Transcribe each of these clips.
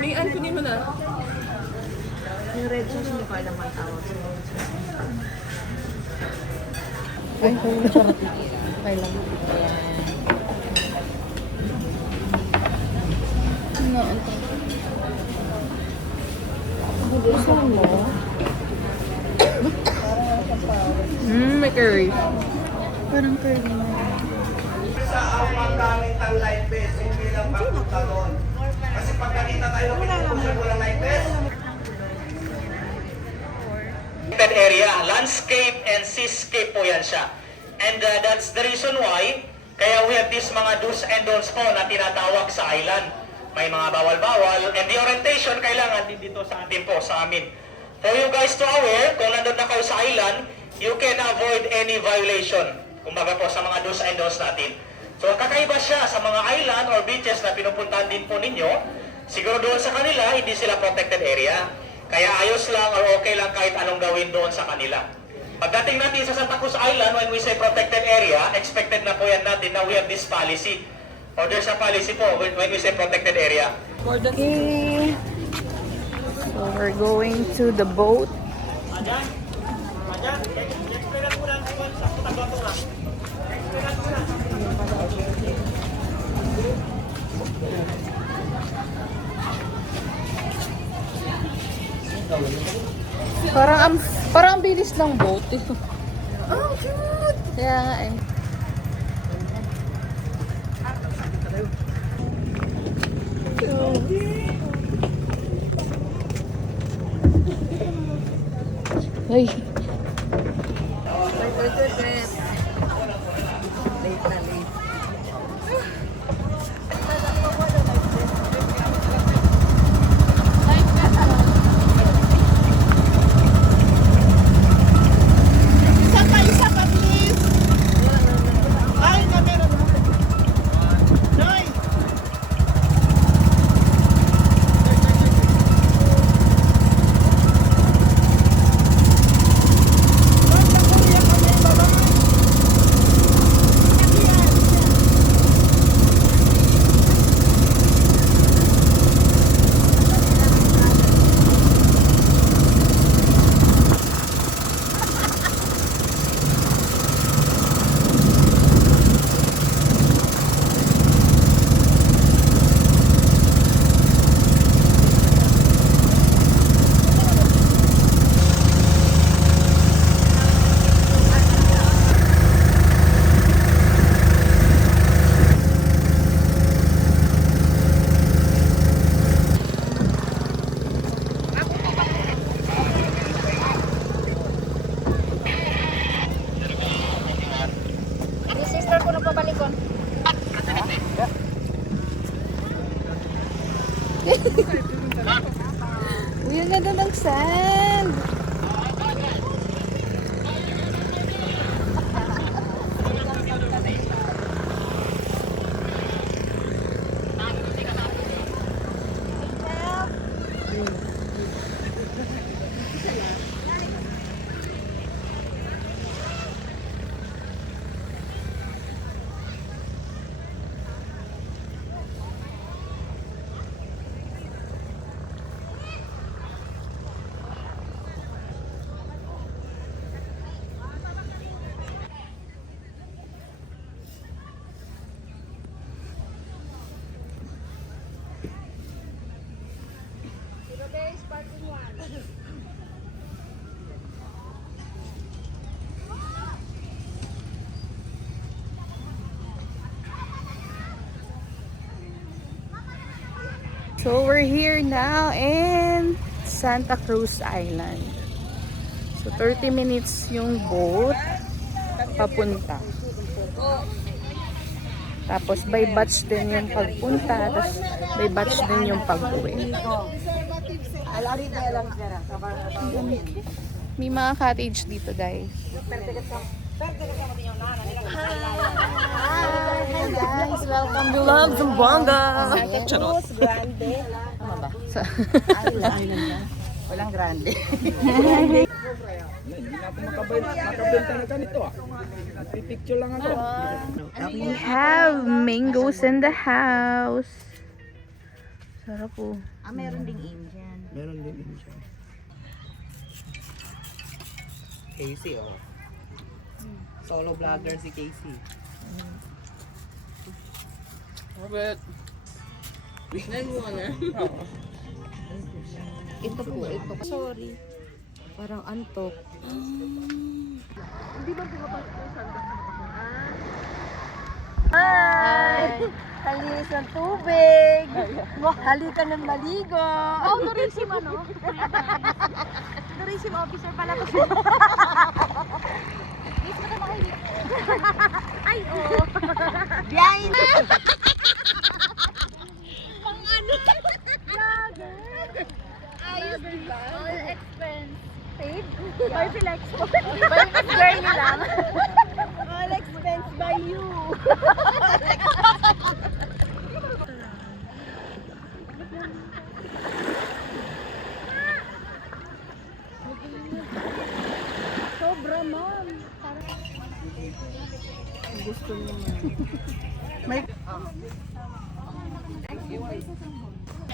Lian, kunin mo na. Yung red sauce, hindi ko alam ang tawag. Ay, kung sarap. Okay lang. No, ito. Gusto mo? May curry. Parang curry na. Sa ang paggamit ng light vest, hindi lang pagtutalon. Kasi pag nakita tayo ng pinupusan ko ng light vest, area, landscape and seascape po yan siya. And that's the reason why, kaya we have this mga do's and don'ts po na tinatawag sa island. May mga bawal-bawal, and the orientation kailangan din dito sa atin po, sa amin. For you guys to aware, kung nandun na kayo sa island, you can avoid any violation. Kumbaga po sa mga do's and don'ts natin. So kakaiba siya sa mga island or beaches na pinupuntahan din po ninyo. Siguro doon sa kanila, hindi sila protected area. Kaya ayos lang or okay lang kahit anong gawin doon sa kanila. Pagdating natin sa Santa Cruz Island, when we say protected area, expected na po yan natin na we have this policy. Or there's a policy po when we say protected area. Okay. So we're going to the boat. Parang ang bilis ng boat. Oh, cute! Kaya nga eh. Ay. Wait. Late na late. Uy, ang ganda ng sand. So we're here now in Santa Cruz Island. So 30 minutes yung boat papunta. Tapos by batch din yung pagpunta, tapos by batch din yung pag-uwi. May mga cottage dito, guys. Hi guys, welcome to Love Zamboanga. Charot. Grande. Sa Island. Walang grande. Hindi natin makabenta na ganito ah. Pipicture lang ako. We have mangoes in the house. Sarap po. Meron ding Indian. Meron din siya. Casey, oh. Solo vlogger si Casey. Robert. Ito po, ito. Sorry. Parang antok. Hi! Kalinis ng tubig. Halika ng maligo. Oh, tourism ano? Tourism officer pala to. Please mo na makinig. Ay, oo. Biyahin. Pang ano? Vlogger. Ayos, diba? All expense paid? By Filexpo. By Journey lang. All expense by you. Sobra, ma'am. Gusto naman.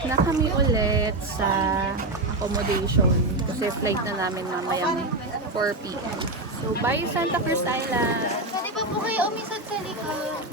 Na kami ulit sa accommodation kasi flight na namin mamayang 4 p.m. So, bye Santa Cruz Island! Pwede ba po kayo umisad sa likod?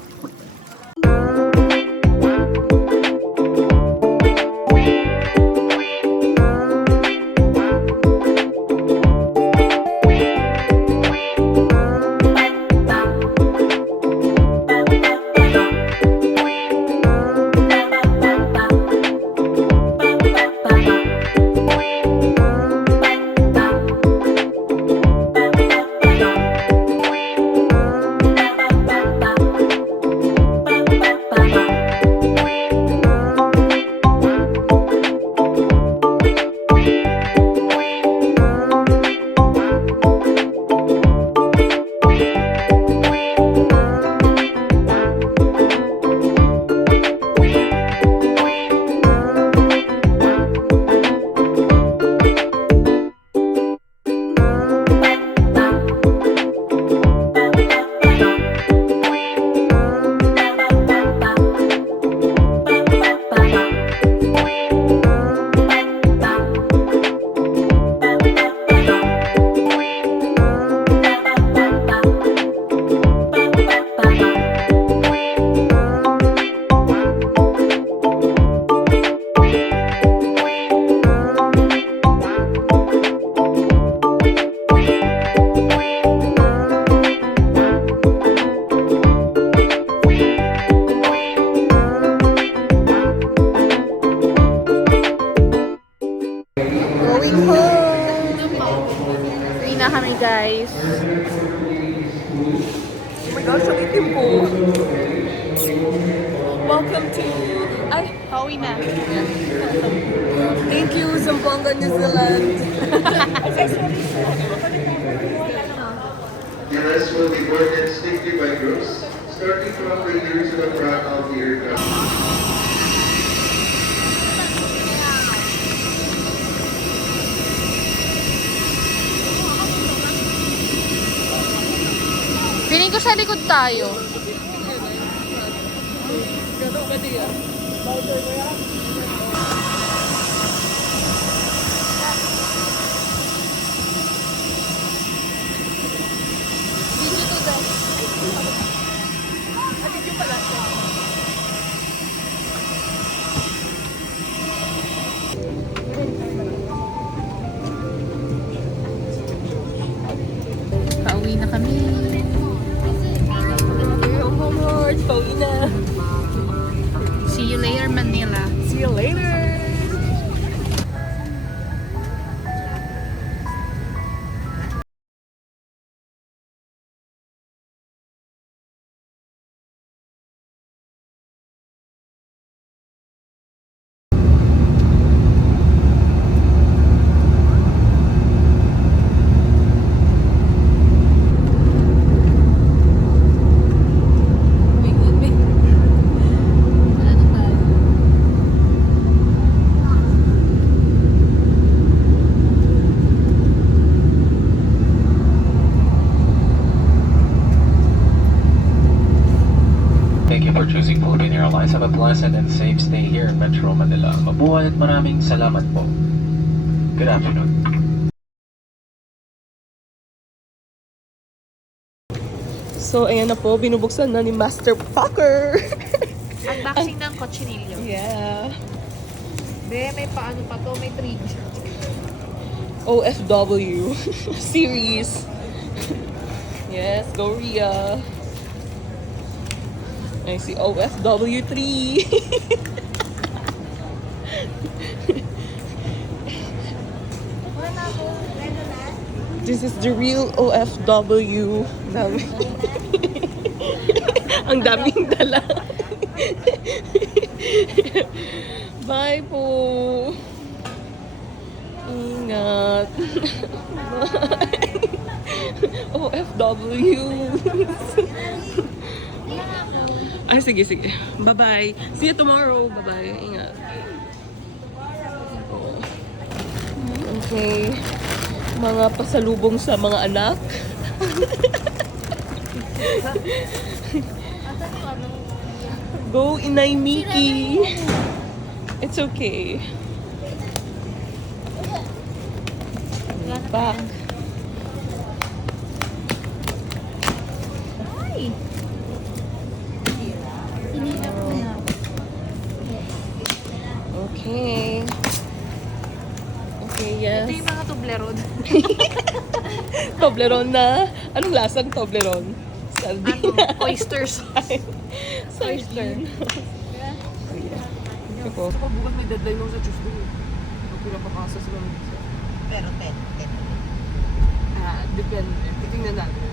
Uwi na kami guys. Oh my gosh, ang itim ko. Welcome to... Ay, Pauwi na. thank you, Zamboanga, New Zealand. The rest will be boarded strictly by groups, starting from the years of the front of the aircraft. Piling ko sa likod tayo. Pauwi na kami. See you later, Manila. See you later. Thank you for choosing Philippine Airlines. Have a pleasant and safe stay here in Metro Manila. Mabuhay at maraming salamat po. Good afternoon. So, ayan na po, binubuksan na ni Master Packer. Unboxing ng cochinillo. Yeah. Be, may paano pa to? May 3. OFW series. Yes, go Rhea. I see OFW 3. This is the real OFW namin. Ang daming dala. Bye po. Ingat. Bye. OFW. Ay, sige, sige. Bye-bye. See you tomorrow. Bye-bye. Ingat. Okay. Mga pasalubong sa mga anak. Go, Inay Miki. It's okay. Back. Okay. Okay, yes. Ito yung mga Toblerone. Toblerone na. Anong lasang Toblerone? Sardina. Oysters. Sardine. Ako. Sa pagbukas may deadline mo sa Tuesday. Pag pinapakasa sila. Depende. Titingnan natin.